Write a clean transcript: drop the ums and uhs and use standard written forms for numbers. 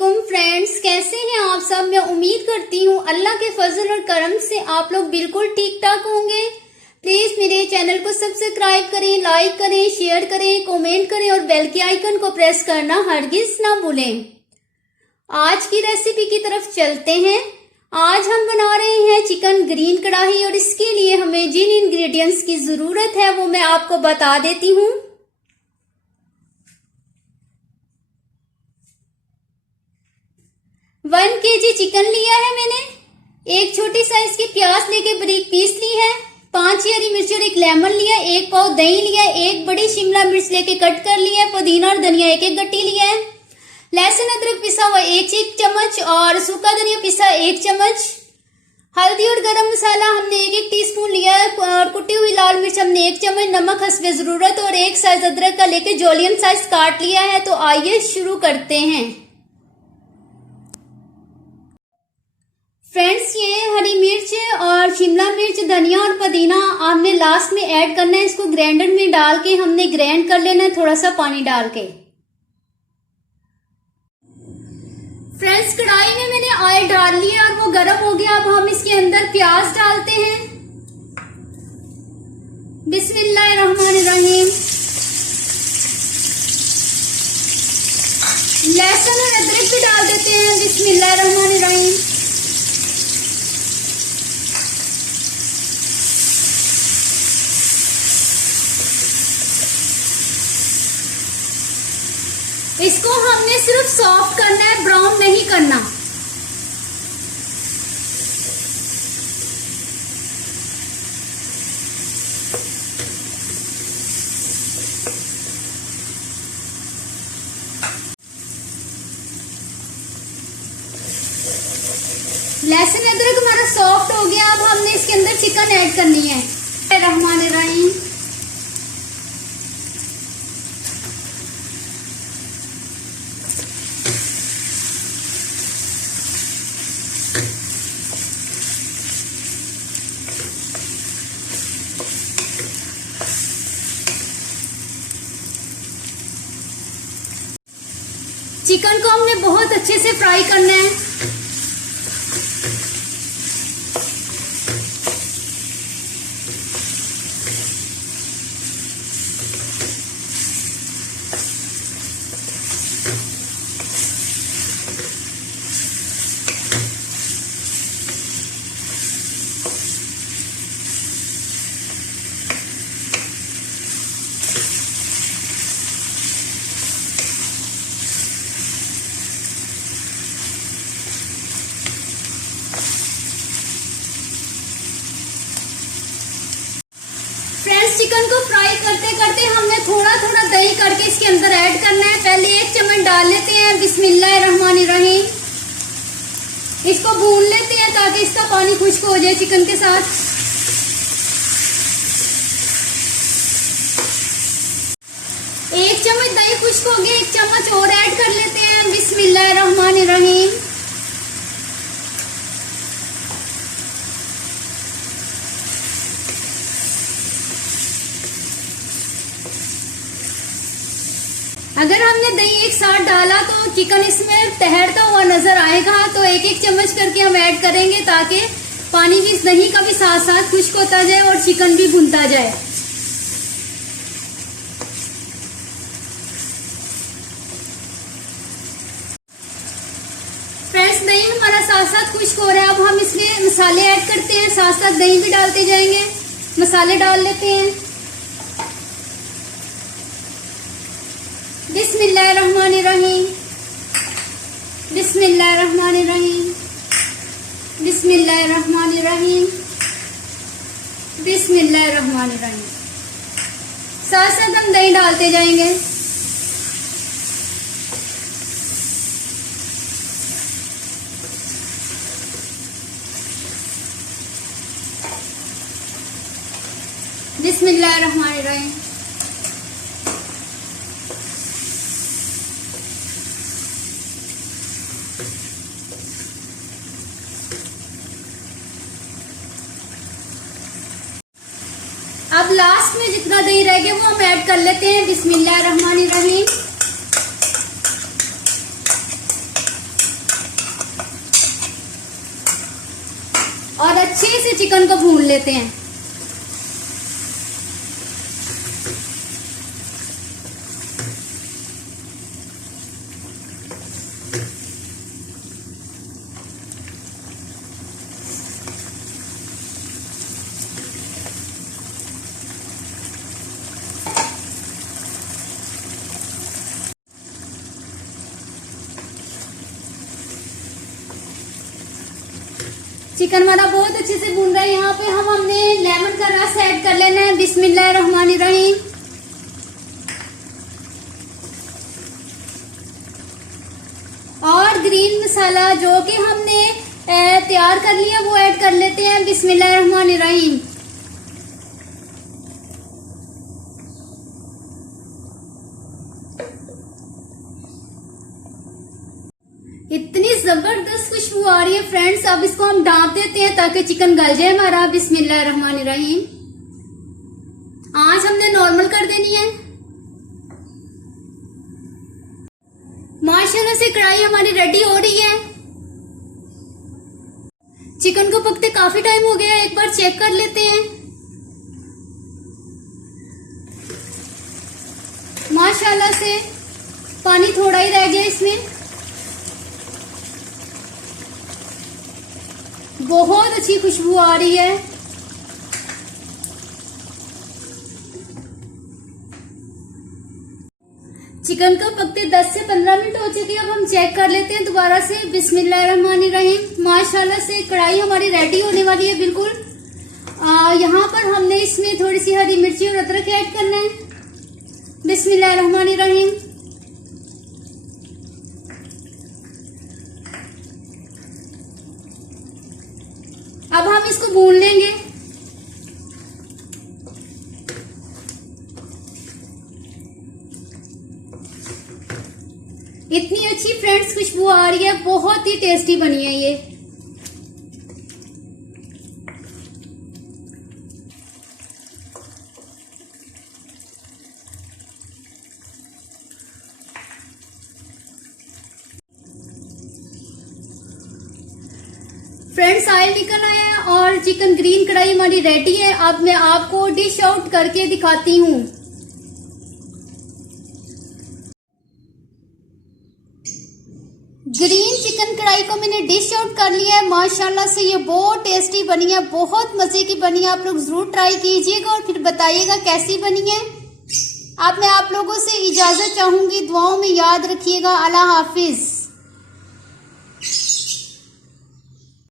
वालेकुम फ्रेंड्स, कैसे हैं आप सब। मैं उम्मीद करती हूँ अल्लाह के फजल और करम से आप लोग बिल्कुल ठीक ठाक होंगे। प्लीज मेरे चैनल को सब्सक्राइब करें, लाइक करें, शेयर करें, कमेंट करें और बेल के आइकन को प्रेस करना हरगिज ना भूलें। आज की रेसिपी की तरफ चलते हैं। आज हम बना रहे हैं चिकन ग्रीन कढ़ाई और इसके लिए हमें जिन इंग्रेडिएंट्स की जरूरत है वो मैं आपको बता देती हूँ। 1 kg चिकन लिया है मैंने, एक छोटी साइज की प्याज लेके बारीक पीस ली है, 5 हरी मिर्च और एक लेमन लिया, 1 पाव दही लिया, एक बड़ी शिमला मिर्च लेके कट कर लिया है, पुदीना और धनिया एक एक गट्टी लिया है, लहसुन अदरक पिसा हुआ 1 चम्मच और सूखा धनिया पिसा 1 चम्मच, हल्दी और गरम मसाला हमने 1 टीस्पून लिया है और कुटी हुई लाल मिर्च हमने 1 चम्मच, नमक हस्बे जरूरत और 1 साइज अदरक का लेके जूलियन साइज काट लिया है। तो आइए शुरू करते हैं। फ्रेंड्स, ये हरी मिर्च और शिमला मिर्च, धनिया और पुदीना हमने लास्ट में ऐड करना है। इसको ग्राइंडर में डाल के हमने ग्राइंड कर लेना है थोड़ा सा पानी डाल के। फ्रेंड्स, कढ़ाई में मैंने ऑयल डाल लिया और वो गर्म हो गया। अब हम इसके अंदर प्याज डालते हैं। बिस्मिल्लाहिर्रहमानिर्रहीम। लहसुन और अदरक भी डाल देते हैं। बिस्मिल्लाहिर्रहमानिर्रहीम। इसको हमने सिर्फ सॉफ्ट करना है, ब्राउन नहीं करना। लहसुन अदरक हमारा सॉफ्ट हो गया। अब हमने इसके अंदर चिकन ऐड करनी है। रहमानिर्रहीम। चिकन को हमने बहुत अच्छे से फ्राई करना है। फ्रेंड्स, चिकन को फ्राई करते करते हमने थोड़ा थोड़ा दही करके इसके अंदर ऐड करना है। पहले 1 चम्मच डाल लेते हैं। बिस्मिल्लाहिर्रहमानिर्रहीम। इसको भून लेते हैं ताकि इसका पानी खुश्क हो जाए चिकन के साथ। एक चम्मच दही खुश्क हो गया, 1 चम्मच और ऐड कर लेते हैं। बिस्मिल्लाहिर्रहमानिर्रहीम। अगर हमने दही एक साथ डाला तो चिकन इसमें तैरता हुआ नजर आएगा। तो 1 चम्मच करके हम ऐड करेंगे ताकि पानी भी दही का भी साथ साथ खुश्क होता जाए और चिकन भी भुनता जाए। फ्रेंड्स, दही हमारा साथ साथ खुश्क हो रहा है। अब हम इसमें मसाले ऐड करते हैं, साथ साथ दही भी डालते जाएंगे। मसाले डाल लेते हैं। बिस्मिल्लाहिर्रहमानिर्रहीम। बिस्मिल्लाहिर्रहमानिर्रहीम। बिस्मिल्लाहिर्रहमानिर्रहीम। बिस्मिल्लाहिर्रहमानिर्रहीम। साथ साथ हम दही डालते जाएंगे। बिस्मिल्लाहिर्रहमानिर्रहीम। अब लास्ट में जितना दही रह गया वो हम ऐड कर लेते हैं। बिस्मिल्लाहिर्रहमानिर्रहीम। चिकन को भून लेते हैं। चिकन हमारा बहुत अच्छे से भून रहा है। यहाँ पे हमने लेमन का रस ऐड कर लेना है। बिस्मिल्लाहिर्रहमानिर्रहीम। और ग्रीन मसाला जो कि हमने तैयार कर लिया वो ऐड कर लेते हैं। बिस्मिल्लाहिर्रहमानिर्रहीम। इतनी जबरदस्त खुशबू आ रही है फ्रेंड्स। अब इसको हम ढाँप देते हैं ताकि चिकन गल जाए हमारा। बिस्मिल्लाहिर्रहमानिर्रहीम। आंच हमने नॉर्मल कर देनी है। माशाल्लाह से कढ़ाई हमारी रेडी हो रही है। चिकन को पकते काफी टाइम हो गया, एक बार चेक कर लेते हैं। माशाल्लाह से पानी थोड़ा ही रह गया इसमें। बहुत अच्छी खुशबू आ रही है। चिकन को पकते 10 से 15 मिनट हो चुके हैं। अब हम चेक कर लेते हैं दोबारा से। बिस्मिल्लाहिर्रहमानिर्रहीम। माशाल्लाह से कढ़ाई हमारी रेडी होने वाली है बिल्कुल। यहाँ पर हमने इसमें थोड़ी सी हरी मिर्ची और अदरक ऐड करना है। बिस्मिल्लाहिर्रहमानिर्रहीम। अब हम इसको भून लेंगे। इतनी अच्छी फ्रेंड्स खुशबू आ रही है, बहुत ही टेस्टी बनी है ये। फ्रेंड्स ऑयल निकल आया है और चिकन ग्रीन कढ़ाई हमारी रेडी है। अब मैं आपको डिश आउट करके दिखाती हूँ। ग्रीन चिकन कढ़ाई को मैंने डिश आउट कर लिया है। माशाल्लाह से ये बहुत टेस्टी बनी है, बहुत मजे की बनी है। आप लोग जरूर ट्राई कीजिएगा और फिर बताइएगा कैसी बनी है। अब मैं आप लोगों से इजाजत चाहूंगी। दुआओं में याद रखिएगा। अल्लाह हाफिज।